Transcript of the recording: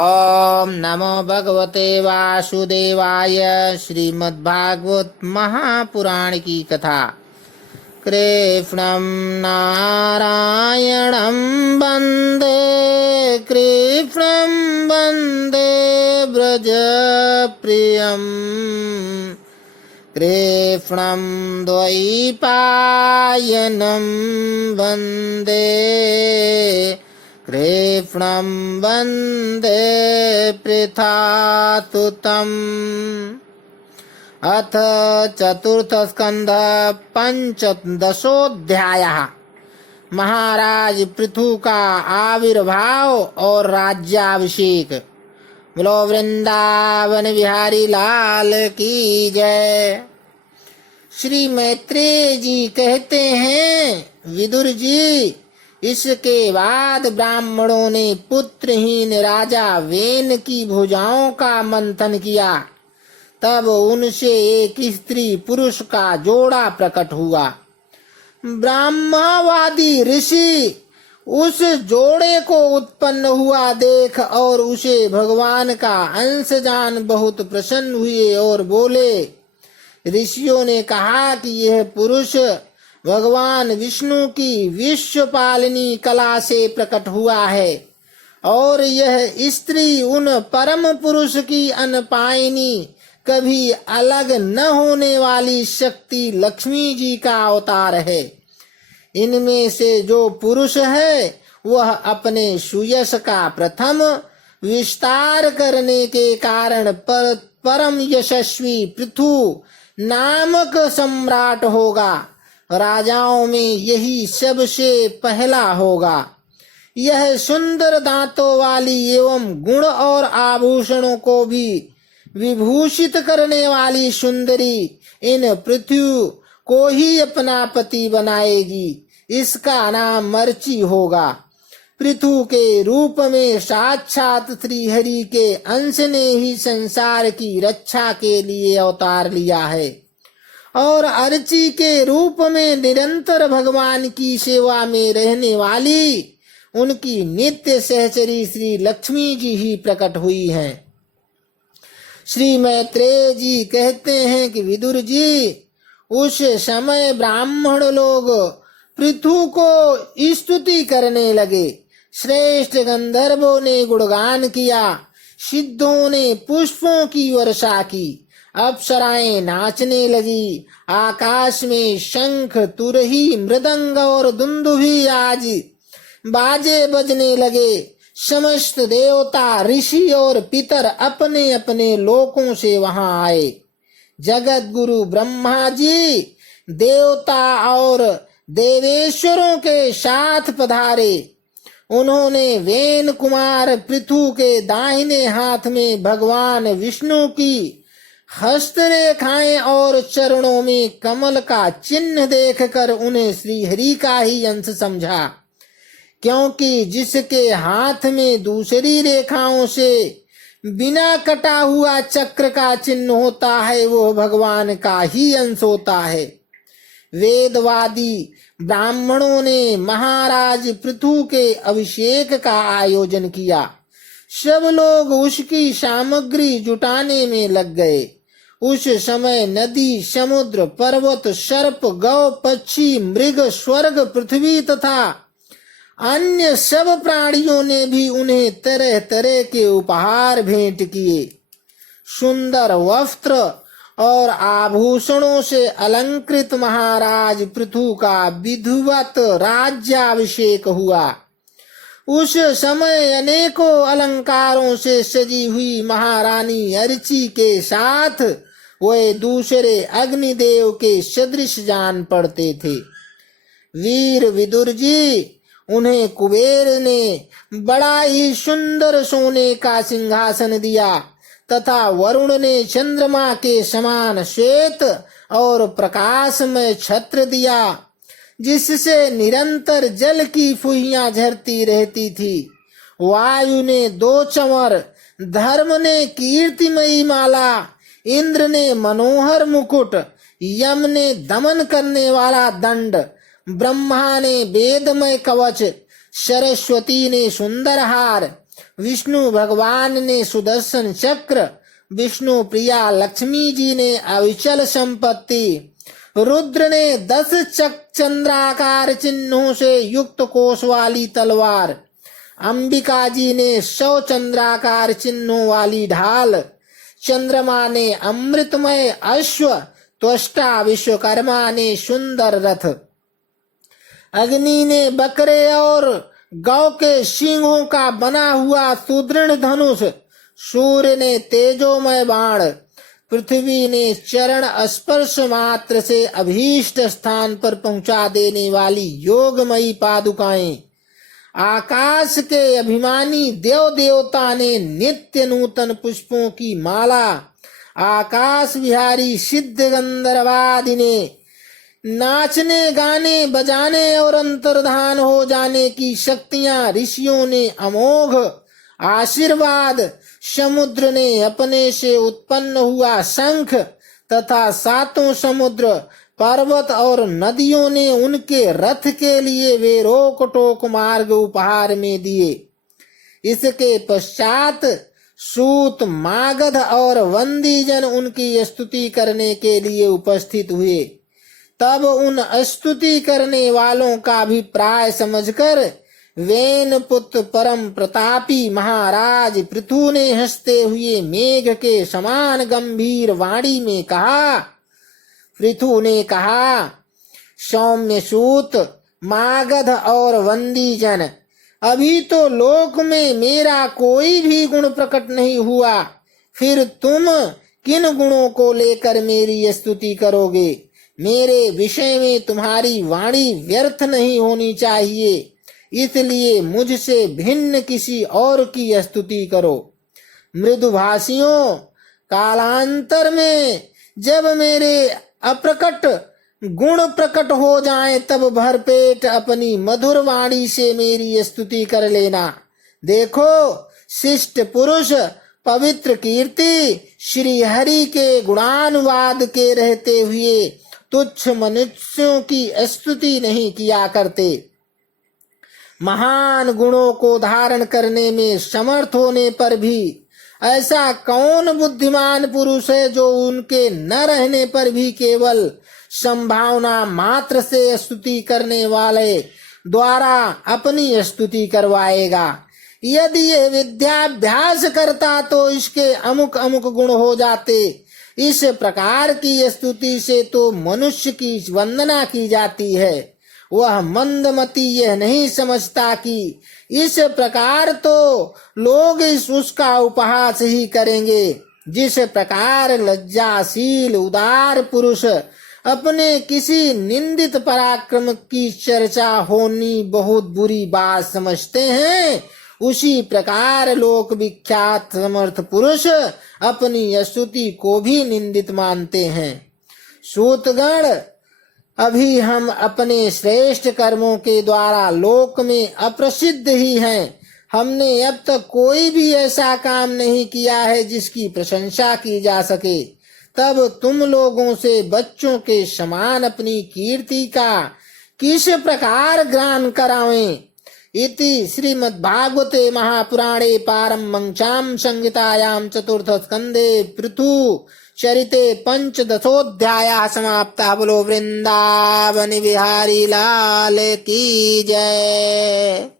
ओम नमो भगवते वासुदेवाय। श्रीमद्भागवत महापुराण की कथा। कृष्णं नारायणं वन्दे, कृष्णं वन्दे व्रजप्रियं, कृष्णं द्वैपायनं वन्दे, कृष्णं वन्दे पृथातुतम्। अथ चतुर्थस्कन्ध पंचदशोऽध्यायः। महाराज पृथु का आविर्भाव और राज्याभिषेक। बोलो वृंदावन बिहारी लाल की जय। श्री मैत्रेय जी कहते हैं, विदुर जी, इसके बाद ब्राह्मणों ने पुत्रहीन राजा वेन की भुजाओं का मंथन किया। तब उनसे एक स्त्री पुरुष का जोड़ा प्रकट हुआ। ब्रह्मवादी ऋषि उस जोड़े को उत्पन्न हुआ देख और उसे भगवान का अंश जान बहुत प्रसन्न हुए और बोले। ऋषियों ने कहा कि यह पुरुष भगवान विष्णु की विश्व पालनी कला से प्रकट हुआ है और यह स्त्री उन परम पुरुष की अनपायनी कभी अलग न होने वाली शक्ति लक्ष्मी जी का अवतार है। इनमें से जो पुरुष है वह अपने सुयश का प्रथम विस्तार करने के कारण परम यशस्वी पृथु नामक सम्राट होगा। राजाओं में यही सबसे पहला होगा। यह सुंदर दांतों वाली एवं गुण और आभूषणों को भी विभूषित करने वाली सुंदरी इन पृथ्वी को ही अपना पति बनाएगी। इसका नाम मर्ची होगा। पृथु के रूप में साक्षात श्री हरि के अंश ने ही संसार की रक्षा के लिए अवतार लिया है और अर्ची के रूप में निरंतर भगवान की सेवा में रहने वाली उनकी नित्य सहचरी श्री लक्ष्मी जी ही प्रकट हुई हैं। श्री मैत्रेय जी कहते हैं कि विदुर जी, उस समय ब्राह्मण लोग पृथु को स्तुति करने लगे। श्रेष्ठ गंधर्वों ने गुणगान किया, सिद्धों ने पुष्पों की वर्षा की, अप्सराएं नाचने लगी, आकाश में शंख तुरही मृदंग और दुंदुभी आज बाजे बजने लगे। समस्त देवता ऋषि और पितर अपने अपने लोकों से वहां आए। जगत गुरु ब्रह्मा जी देवता और देवेश्वरों के साथ पधारे। उन्होंने वेन कुमार पृथु के दाहिने हाथ में भगवान विष्णु की हस्तरेखाएं और चरणों में कमल का चिन्ह देखकर उन्हें श्री हरि का ही अंश समझा, क्योंकि जिसके हाथ में दूसरी रेखाओं से बिना कटा हुआ चक्र का चिन्ह होता है वो भगवान का ही अंश होता है। वेदवादी ब्राह्मणों ने महाराज पृथु के अभिषेक का आयोजन किया। सब लोग उसकी सामग्री जुटाने में लग गए। उस समय नदी, समुद्र, पर्वत, सर्प, गौ, पक्षी, मृग, स्वर्ग, पृथ्वी तथा अन्य सब प्राणियों ने भी उन्हें तरह तरह के उपहार भेंट किए। सुंदर वस्त्र और आभूषणों से अलंकृत महाराज पृथु का विधिवत राज्याभिषेक हुआ। उस समय अनेकों अलंकारों से सजी हुई महारानी अर्ची के साथ वे दूसरे अग्निदेव के सदृश जान पड़ते थे। वीर विदुर जी, उन्हें कुबेर ने बड़ा ही सुंदर सोने का सिंहासन दिया तथा वरुण ने चंद्रमा के समान श्वेत और प्रकाशमय छत्र दिया, जिससे निरंतर जल की फुहियां झरती रहती थी। वायु ने 2 चंवर, धर्म ने कीर्तिमयी माला, इंद्र ने मनोहर मुकुट, यम ने दमन करने वाला दंड, ब्रह्मा ने वेदमय कवच, सरस्वती ने सुंदर हार, विष्णु भगवान ने सुदर्शन चक्र, विष्णु प्रिया लक्ष्मी जी ने अविचल संपत्ति, रुद्र ने 10 चंद्राकार चिन्हों से युक्त कोष वाली तलवार, अंबिका जी ने 100 चंद्राकार चिन्हों वाली ढाल, चंद्रमा ने अमृतमय अश्व, त्वष्टा विश्वकर्मा ने सुंदर रथ, अग्नि ने बकरे और गौ के सींगों का बना हुआ सुदृढ़ धनुष, सूर्य ने तेजोमय बाण, पृथ्वी ने चरण स्पर्श मात्र से अभीष्ट स्थान पर पहुंचा देने वाली योगमयी पादुकाएं, आकाश के अभिमानी देव देवता ने नित्य नूतन पुष्पों की माला, आकाश विहारी सिद्ध गंधर्वादि ने नाचने गाने बजाने और अंतर्धान हो जाने की शक्तियां, ऋषियों ने अमोघ आशीर्वाद, समुद्र ने अपने से उत्पन्न हुआ शंख तथा 7 समुद्र, पर्वत और नदियों ने उनके रथ के लिए वे रोक टोक मार्ग उपहार में दिए। इसके पश्चात सूत, मागध और वंदीजन उनकी स्तुति करने के लिए उपस्थित हुए। तब उन स्तुति करने वालों का अभिप्राय समझकर वेन पुत्र परम प्रतापी महाराज पृथु ने हंसते हुए मेघ के समान गंभीर वाणी में कहा, पृथु ने कहा, सौम्य सूत, मागध और वंदीजन, अभी तो लोक में मेरा कोई भी गुण प्रकट नहीं हुआ, फिर तुम किन गुणों को लेकर मेरी स्तुति करोगे? मेरे विषय में तुम्हारी वाणी व्यर्थ नहीं होनी चाहिए, इसलिए मुझसे भिन्न किसी और की स्तुति करो। मृदुभाषियों, कालांतर में जब मेरे अप्रकट गुण प्रकट हो जाएं, तब भरपेट अपनी मधुर वाणी से मेरी स्तुति कर लेना। देखो, शिष्ट पुरुष पवित्र कीर्ति श्री हरि के गुणानुवाद के रहते हुए तुच्छ मनुष्यों की स्तुति नहीं किया करते। महान गुणों को धारण करने में समर्थ होने पर भी ऐसा कौन बुद्धिमान पुरुष है जो उनके न रहने पर भी केवल संभावना मात्र से स्तुति करने वाले द्वारा अपनी स्तुति करवाएगा? यदि यह विद्याभ्यास करता तो इसके अमुक अमुक गुण हो जाते। इस प्रकार की स्तुति से तो मनुष्य की वंदना की जाती है। वह मंदमती यह नहीं समझता कि इस प्रकार तो लोग उसका उपहास ही करेंगे। जिस प्रकार लज्जाशील उदार पुरुष अपने किसी निंदित पराक्रम की चर्चा होनी बहुत बुरी बात समझते हैं, उसी प्रकार लोक विख्यात समर्थ पुरुष अपनी स्तुति को भी निंदित मानते हैं। सूतगण, अभी हम अपने श्रेष्ठ कर्मों के द्वारा लोक में अप्रसिद्ध ही हैं। हमने अब तक कोई भी ऐसा काम नहीं किया है जिसकी प्रशंसा की जा सके। तब तुम लोगों से बच्चों के समान अपनी कीर्ति का किस प्रकार गान करावें? इति श्रीमद्भागवते महापुराणे पारमहंस्यां संहितायां चतुर्थ स्कंदे पृथु चरिते पंचदशोऽध्यायः समाप्तः। बोलो वृंदावन बिहारी लाल की जय।